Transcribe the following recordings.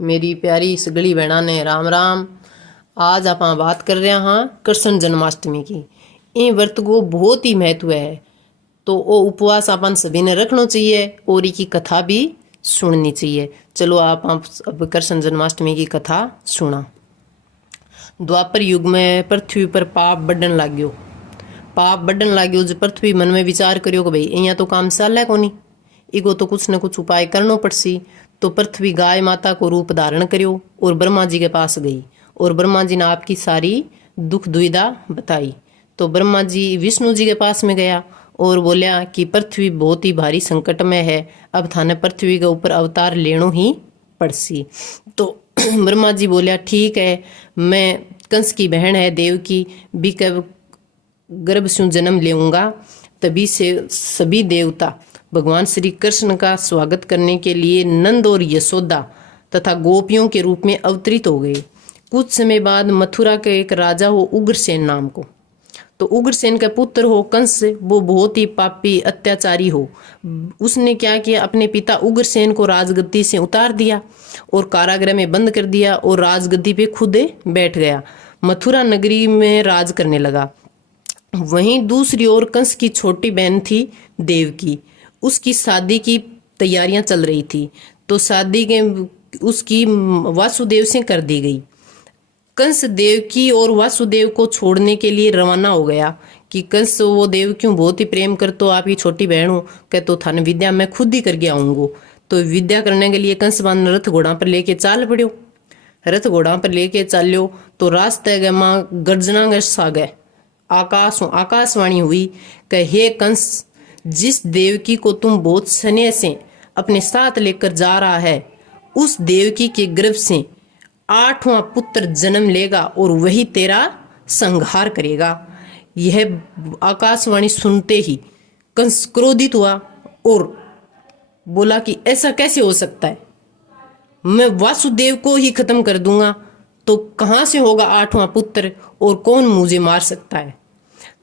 मेरी प्यारी सगड़ी बहना ने राम राम। आज आप बात कर रहे हाँ कृष्ण जन्माष्टमी की। इन व्रत को बहुत ही महत्व है, तो वो उपवास अपन सभी ने रखना चाहिए और इसकी कथा भी सुननी चाहिए। चलो आप अब कृष्ण जन्माष्टमी की कथा सुना। द्वापर युग में पृथ्वी पर पाप बढ़न लाग्यो। जो पृथ्वी मन में विचार करियो कि भाई यहाँ तो काम चल है कोनी, इको तो कुछ न कुछ उपाय करना पड़सी। तो पृथ्वी गाय माता को रूप धारण करियो और ब्रह्मा जी के पास गई, और ब्रह्मा जी ने आपकी सारी दुख दुविधा बताई। तो ब्रह्मा जी विष्णु जी के पास में गया और बोलिया कि पृथ्वी बहुत ही भारी संकट में है, अब थाने पृथ्वी के ऊपर अवतार लेनो ही पड़सी। तो ब्रह्मा जी बोलिया ठीक है, मैं कंस की बहन है देव की भी गर्भ से जन्म लेऊंगा। तभी से सभी देवता भगवान श्री कृष्ण का स्वागत करने के लिए नंद और यशोदा तथा गोपियों के रूप में अवतरित हो गए। कुछ समय बाद मथुरा के एक राजा हो उग्रसेन नाम को, तो उग्रसेन का पुत्र हो कंस, वो बहुत ही पापी अत्याचारी हो। उसने क्या किया, अपने पिता उग्रसेन को राजगद्दी से उतार दिया और कारागृह में बंद कर दिया और राजगद्दी पे खुद बैठ गया। मथुरा नगरी में राज करने लगा। वहीं दूसरी ओर कंस की छोटी बहन थी देवकी, उसकी शादी की तैयारियां चल रही थी। तो शादी के उसकी वासुदेव से कर दी गई। कंस देवकी और वासुदेव को छोड़ने के लिए रवाना हो गया कि कंस वो देव क्यों बहुत ही प्रेम कर, तो आपकी छोटी बहन हो कह तो थाने विद्या मैं खुद ही करके आऊंगा। तो विद्या करने के लिए कंस बान रथ घोड़ा पर लेके चाल पड़ो। रथ घोड़ा पर लेके चाल्यो तो रास्ते गए माँ गर्जना सा गए आकाशवाणी हुई कि हे कंस, जिस देवकी को तुम बहुत स्नेह से अपने साथ लेकर जा रहा है, उस देवकी के गर्भ से 8वां पुत्र जन्म लेगा और वही तेरा संहार करेगा। यह आकाशवाणी सुनते ही कंस क्रोधित हुआ और बोला कि ऐसा कैसे हो सकता है, मैं वासुदेव को ही खत्म कर दूंगा, तो कहां से होगा 8वां पुत्र और कौन मुझे मार सकता है।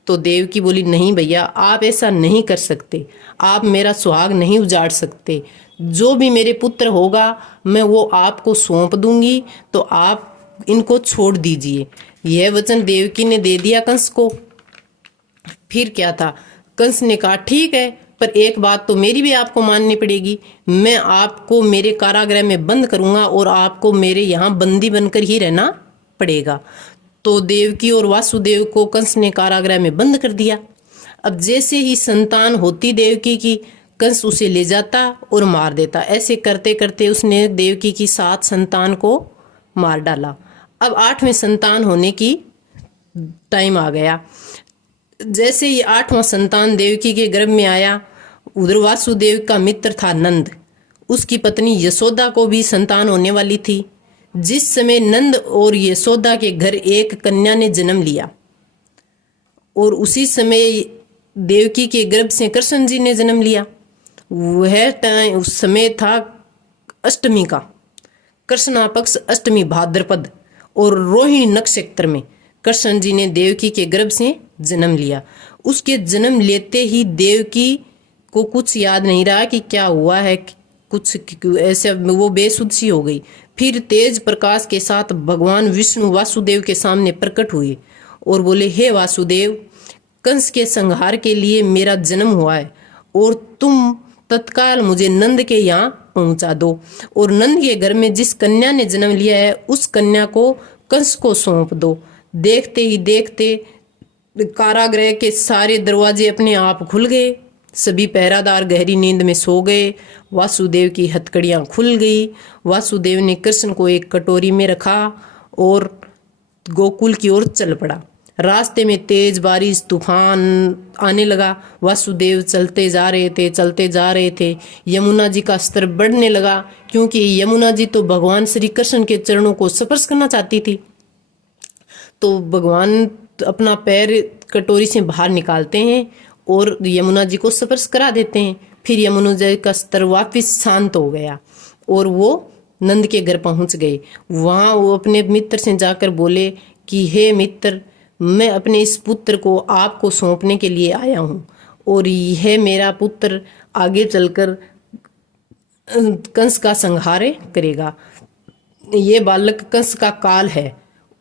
तो देवकी बोली नहीं भैया, आप ऐसा नहीं कर सकते, आप मेरा सुहाग नहीं उजाड़ सकते। जो भी मेरे पुत्र होगा मैं वो आपको सौंप दूंगी, तो आप इनको छोड़ दीजिए। यह वचन देवकी ने दे दिया कंस को। फिर क्या था, कंस ने कहा ठीक है, पर एक बात तो मेरी भी आपको माननी पड़ेगी, मैं आपको मेरे कारागृह में बंद करूंगा और आपको मेरे यहाँ बंदी बनकर ही रहना पड़ेगा। तो देवकी और वासुदेव को कंस ने कारागृह में बंद कर दिया। अब जैसे ही संतान होती देवकी की, कंस उसे ले जाता और मार देता। ऐसे करते करते उसने देवकी की 7 संतान को मार डाला। अब 8वें संतान होने की टाइम आ गया। जैसे ही 8वां संतान देवकी के गर्भ में आया, उधर वासुदेव का मित्र था नंद, उसकी पत्नी यशोदा को भी संतान होने वाली थी। जिस समय नंद और यशोदा के घर एक कन्या ने जन्म लिया, और उसी समय देवकी के गर्भ से कृष्ण जी ने जन्म लिया। वह टाइम उस समय था अष्टमी का, कृष्णा पक्ष अष्टमी भाद्रपद, और रोहिणी नक्षत्र में कृष्ण जी ने देवकी के गर्भ से जन्म लिया। उसके जन्म लेते ही देवकी को कुछ याद नहीं रहा कि क्या हुआ है, कुछ ऐसे वो बेसुध सी हो गई। फिर तेज प्रकाश के साथ भगवान विष्णु वासुदेव के सामने प्रकट हुए और बोले, हे वासुदेव, कंस के संहार के लिए मेरा जन्म हुआ है और तुम तत्काल मुझे नंद के यहाँ पहुंचा दो, और नंद के घर में जिस कन्या ने जन्म लिया है उस कन्या को कंस को सौंप दो। देखते ही देखते कारागृह के सारे दरवाजे अपने आप खुल गए। सभी पहरादार गहरी नींद में सो गए। वासुदेव की हथकड़ियां खुल गई। वासुदेव ने कृष्ण को एक कटोरी में रखा और गोकुल की ओर चल पड़ा। रास्ते में तेज बारिश तूफान आने लगा। वासुदेव चलते जा रहे थे। यमुना जी का स्तर बढ़ने लगा, क्योंकि यमुना जी तो भगवान श्री कृष्ण के चरणों को स्पर्श करना चाहती थी। तो भगवान अपना पैर कटोरी से बाहर निकालते हैं और यमुना जी को स्पर्श करा देते हैं। फिर यमुना जी का स्तर वापिस शांत हो गया और वो नंद के घर पहुंच गए। वहाँ वो अपने मित्र से जाकर बोले कि हे मित्र, मैं अपने इस पुत्र को आपको सौंपने के लिए आया हूँ, और यह मेरा पुत्र आगे चलकर कंस का संहार करेगा। ये बालक कंस का काल है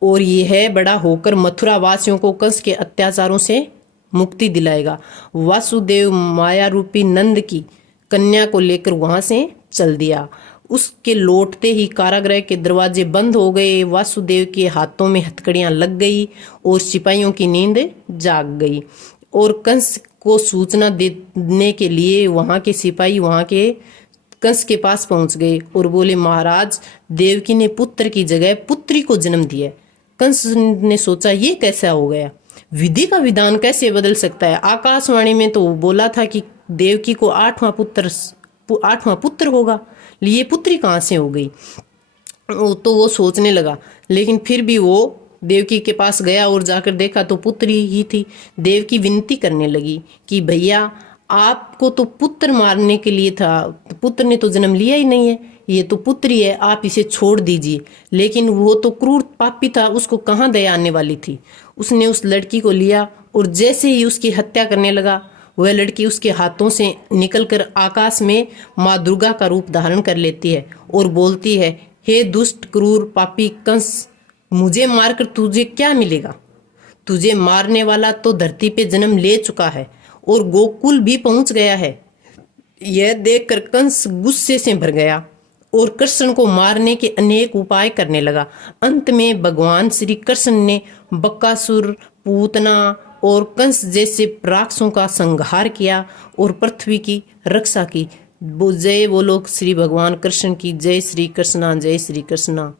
और ये है बड़ा होकर मथुरा वासियों को कंस के अत्याचारों से मुक्ति दिलाएगा। वासुदेव माया रूपी नंद की कन्या को लेकर वहां से चल दिया। उसके लौटते ही कारागृह के दरवाजे बंद हो गए। वासुदेव के हाथों में हथकड़ियां लग गई और सिपाहियों की नींद जाग गई। और कंस को सूचना देने के लिए वहां के सिपाही वहां के कंस के पास पहुंच गए और बोले, महाराज, देवकी ने पुत्र की जगह पुत्री को जन्म दिया। कंस ने सोचा, ये कैसा हो गया? विधि का विधान कैसे बदल सकता है? आकाशवाणी में तो बोला था कि देवकी को आठवां पुत्र होगा, लिए पुत्री कहाँ से हो गई? तो वो सोचने लगा, लेकिन फिर भी वो देवकी के पास गया और जाकर देखा तो पुत्री ही थी। देवकी विनती करने लगी कि भैया, आपको तो पुत्र मारने के लिए था, पुत्र ने तो जन्म लिया ही नहीं है, ये तो पुत्री है, आप इसे छोड़ दीजिए। लेकिन वो तो क्रूर पापी था, उसको कहाँ दया आने वाली थी। उसने उस लड़की को लिया और जैसे ही उसकी हत्या करने लगा, वह लड़की उसके हाथों से निकलकर आकाश में माँ दुर्गा का रूप धारण कर लेती है और बोलती है, हे दुष्ट क्रूर पापी कंस, मुझे मारकर तुझे क्या मिलेगा? तुझे मारने वाला तो धरती पे जन्म ले चुका है और गोकुल भी पहुंच गया है। यह देखकर कंस गुस्से से भर गया और कृष्ण को मारने के अनेक उपाय करने लगा। अंत में भगवान श्री कृष्ण ने बकासुर, पूतना और कंस जैसे राक्षसों का संहार किया और पृथ्वी की रक्षा की। जय बोलो श्री भगवान कृष्ण की जय। श्री कृष्णा, जय श्री कृष्णा।